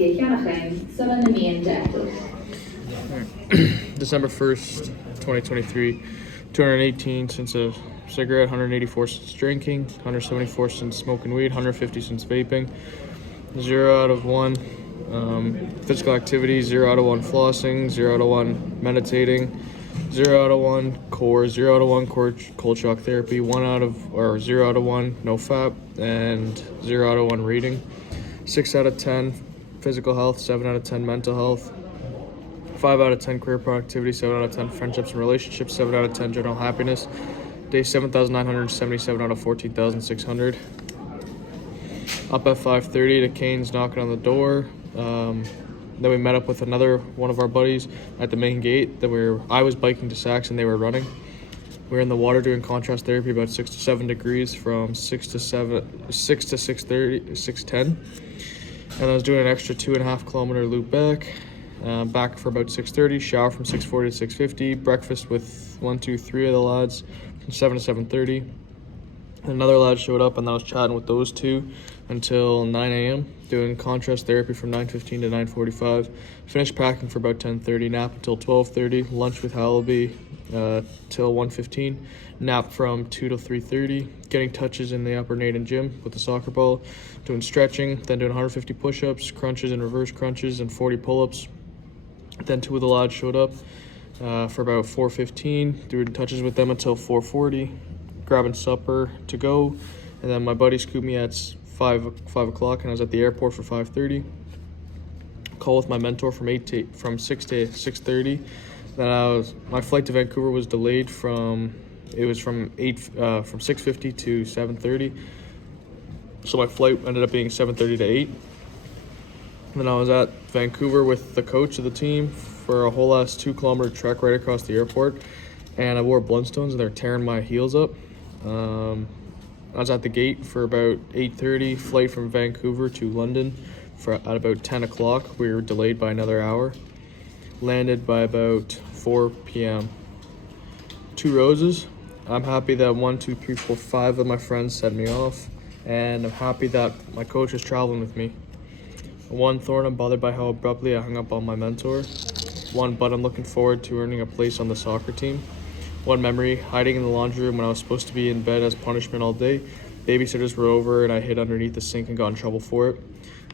tí cheannachchain san na míon deachtas. December 1st, 2023, 218 cents a cigarette, 184 since drinking, 174 since smoking weed, 150 since vaping, 0 out of 1 physical activity, 0 out of 1 flossing, 0 out of 1 meditating, 0 out of 1 core, 0 out of 1 core cold shock therapy, 0 out of 1 no fap, and 0 out of 1 reading, 6 out of 10 physical health, 7 out of 10 mental health, 5 out of 10 career productivity, 7 out of 10 friendships and relationships, 7 out of 10 general happiness. Day 7,977 out of 14,600. Up at 5:30, the Canes knocking on the door. Then we met up with another one of our buddies at the main gate. I was biking to Sax and they were running. We were in the water doing contrast therapy about 6 to 7 degrees from 6 to 6:10. And I was doing an extra 2.5 kilometer loop back for about 6:30, shower from 6:40 to 6:50, breakfast with 1, 2, 3 of the lads from 7 to 7:30. Another lad showed up and I was chatting with those two until 9 a.m. doing contrast therapy from 9:15 to 9:45. Finished packing for about 10:30, nap until 12:30, lunch with Hallaby till 1:15, nap from 2 to 3:30, getting touches in the Upper Naden gym with the soccer ball, doing stretching, then doing 150 push-ups, crunches and reverse crunches, and 40 pull-ups. Then 2 of the lads showed up for about 4:15, doing touches with them until 4:40, grabbing supper to go, and then my buddy scooped me at 5 o'clock, and I was at the airport for 5:30. Call with my mentor from 6 to 6:30. Then my flight to Vancouver was delayed from 6:50 to 7:30. So my flight ended up being 7:30 to 8. Then I was at Vancouver with the coach of the team for a whole ass 2-kilometer trek right across the airport, and I wore Blundstones and they're tearing my heels up. I was at the gate for about 8:30. Flight from Vancouver to London at about 10 o'clock. We were delayed by another hour. Landed by about 4 p.m. 2 roses. I'm happy that 1, 2, 3, 4, 5 of my friends set me off, and I'm happy that my coach is traveling with me. 1 thorn, I'm bothered by how abruptly I hung up on my mentor. 1 but I'm looking forward to earning a place on the soccer team. 1 memory, hiding in the laundry room when I was supposed to be in bed as punishment all day. Babysitters were over and I hid underneath the sink and got in trouble for it.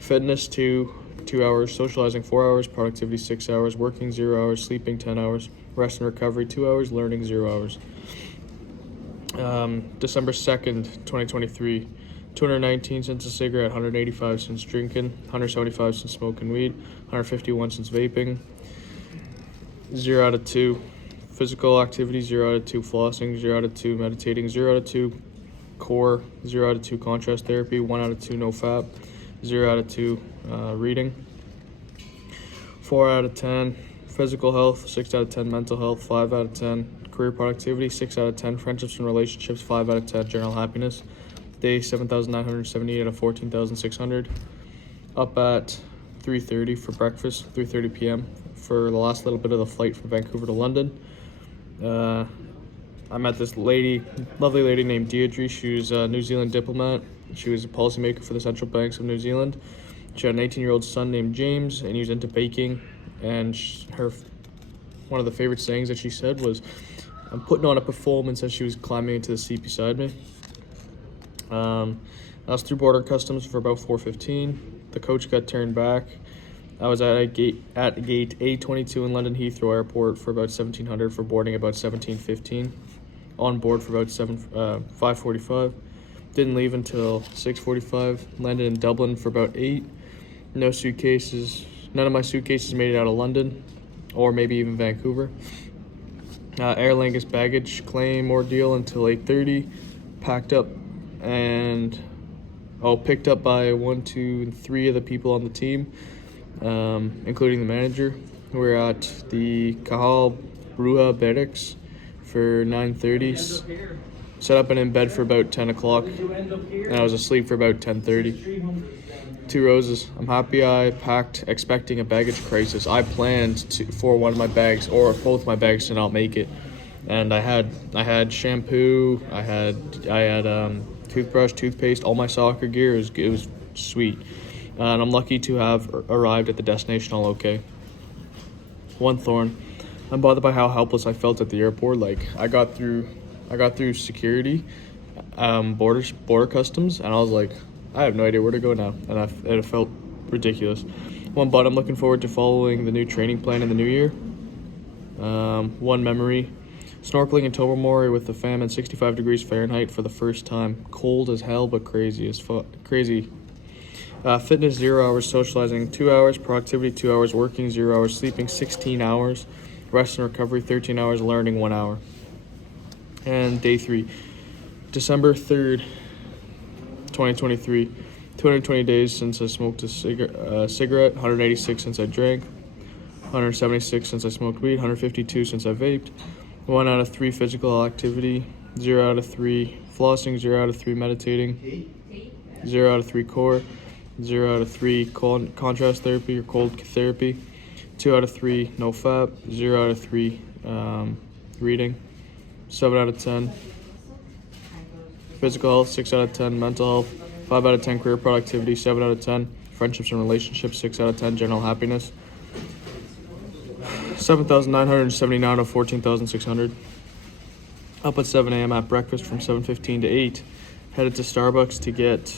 Fitness 2 hours, socializing 4 hours, productivity 6 hours, working 0 hours, sleeping 10 hours, rest and recovery 2 hours, learning 0 hours. December 2nd, 2023. 219 cents a cigarette, 185 cents drinking, 175 cents smoking weed, 151 cents vaping, 0 out of 2 physical activity, 0 out of 2 flossing, 0 out of 2 meditating, 0 out of 2 core, 0 out of 2 contrast therapy, 1 out of 2 no fap, 0 out of 2 reading, 4 out of 10 physical health, 6 out of 10 mental health, 5 out of 10 career productivity, 6 out of 10 friendships and relationships, 5 out of 10 general happiness. Day 7,978 out of 14,600. Up at 3:30 for breakfast, 3:30 p.m. for the last little bit of the flight from Vancouver to London. I met this lovely lady named Deirdre. She was a New Zealand diplomat. She was a policymaker for the central banks of New Zealand. She had an 18-year-old son named James, and he was into baking. And one of the favorite sayings that she said was, "I'm putting on a performance," as she was climbing into the seat beside me. I was through border customs for about 4:15. The coach got turned back. I was at gate A22 in London Heathrow Airport for about 1700 for boarding about 17:15. On board for about 5:45. Didn't leave until 6:45. Landed in Dublin for about 8. No suitcases. None of my suitcases made it out of London, or maybe even Vancouver. Aer Lingus baggage claim ordeal until 8:30. Packed up and picked up by 1, 2, and 3 of the people on the team, including the manager. We're at the Cahal Bruja Barracks for 9:30. Set up and in bed for about 10 o'clock, and I was asleep for about 10:30. 2 roses. I'm happy I packed expecting a baggage crisis. I planned for one of my bags or both my bags to not make it, and I had shampoo, I had toothbrush, toothpaste, all my soccer gear. It was sweet. and I'm lucky to have arrived at the destination all okay. One thorn. I'm bothered by how helpless I felt at the airport. Like I got through security, border customs, and I was like, I have no idea where to go now, and it felt ridiculous. One but I'm looking forward to following the new training plan in the new year. One memory. Snorkeling in Tobermory with the fam at 65 degrees Fahrenheit for the first time. Cold as hell, but crazy as crazy. Fitness 0 hours, socializing 2 hours, productivity 2 hours, working 0 hours, sleeping 16 hours, rest and recovery 13 hours, learning 1 hour. And day 3, December 3rd, 2023. 220 days since I smoked a cigarette, 186 since I drank, 176 since I smoked weed, 152 since I vaped, 1 out of 3 physical activity, 0 out of 3 flossing, 0 out of 3 meditating, 0 out of 3 core, 0 out of 3 contrast therapy or cold therapy, 2 out of 3 no fap, 0 out of 3 reading, 7 out of 10 physical health, 6 out of 10 mental health, 5 out of 10 career productivity, 7 out of 10 friendships and relationships, 6 out of 10 general happiness, 7,979 out of 14,600. Up at 7 a.m. at breakfast from 7:15 to 8. Headed to Starbucks to get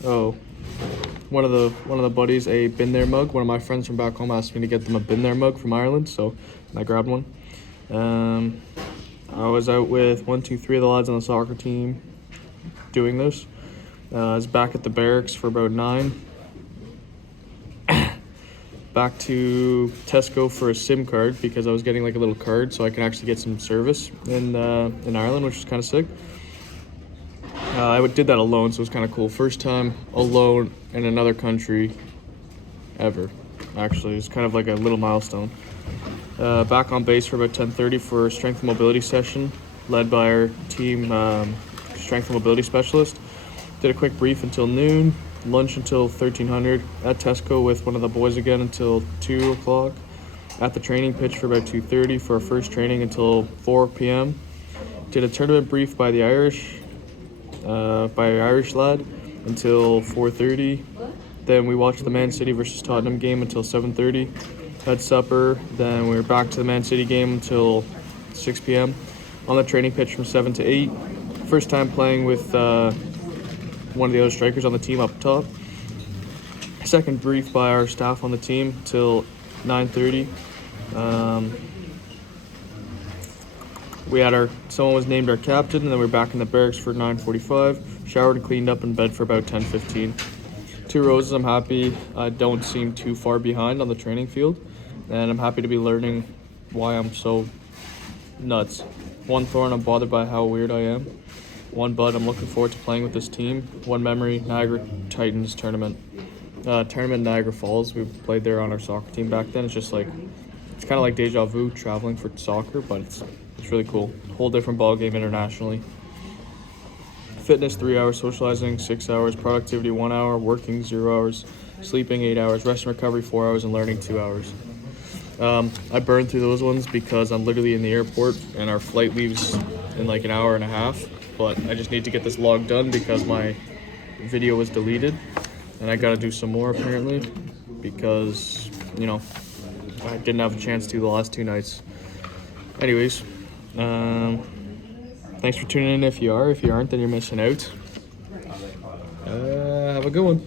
one of the buddies a Been There mug. One of my friends from back home asked me to get them a Been There mug from Ireland, so I grabbed one. I was out with 1, 2, 3 of the lads on the soccer team doing this. I was back at the barracks for about 9. Back to Tesco for a SIM card because I was getting like a little card so I can actually get some service in Ireland, which is kind of sick. I did that alone, so it was kind of cool. First time alone in another country ever. Actually, it's kind of like a little milestone. Back on base for about 10:30 for a strength and mobility session, led by our team strength and mobility specialist. Did a quick brief until noon. Lunch until 1300 at Tesco with one of the boys again until 2 o'clock. At the training pitch for about 2:30 for our first training until 4 p.m. Did a tournament brief by the Irish lad until 4:30. Then we watched the Man City versus Tottenham game until 7:30. Had supper. Then we were back to the Man City game until 6 p.m. On the training pitch from 7 to 8. First time playing with one of the other strikers on the team up top. Second brief by our staff on the team till 9:30. Someone was named our captain, and then we were back in the barracks for 9:45. Showered and cleaned up in bed for about 10:15. 2 roses. I'm happy I don't seem too far behind on the training field, and I'm happy to be learning why I'm so nuts. 1 thorn. I'm bothered by how weird I am. 1 bud. I'm looking forward to playing with this team. 1 memory. Niagara Titans tournament. Tournament in Niagara Falls. We played there on our soccer team back then. It's just like, it's kind of like deja vu traveling for soccer, but it's really cool. Whole different ball game internationally. Fitness 3 hours, socializing 6 hours, productivity 1 hour, working 0 hours, sleeping 8 hours, rest and recovery 4 hours, and learning 2 hours. I burned through those ones because I'm literally in the airport and our flight leaves in like an hour and a half. But I just need to get this log done because my video was deleted, and I gotta do some more apparently because, I didn't have a chance to the last 2 nights. Anyways, thanks for tuning in if you are. If you aren't, then you're missing out. Have a good one.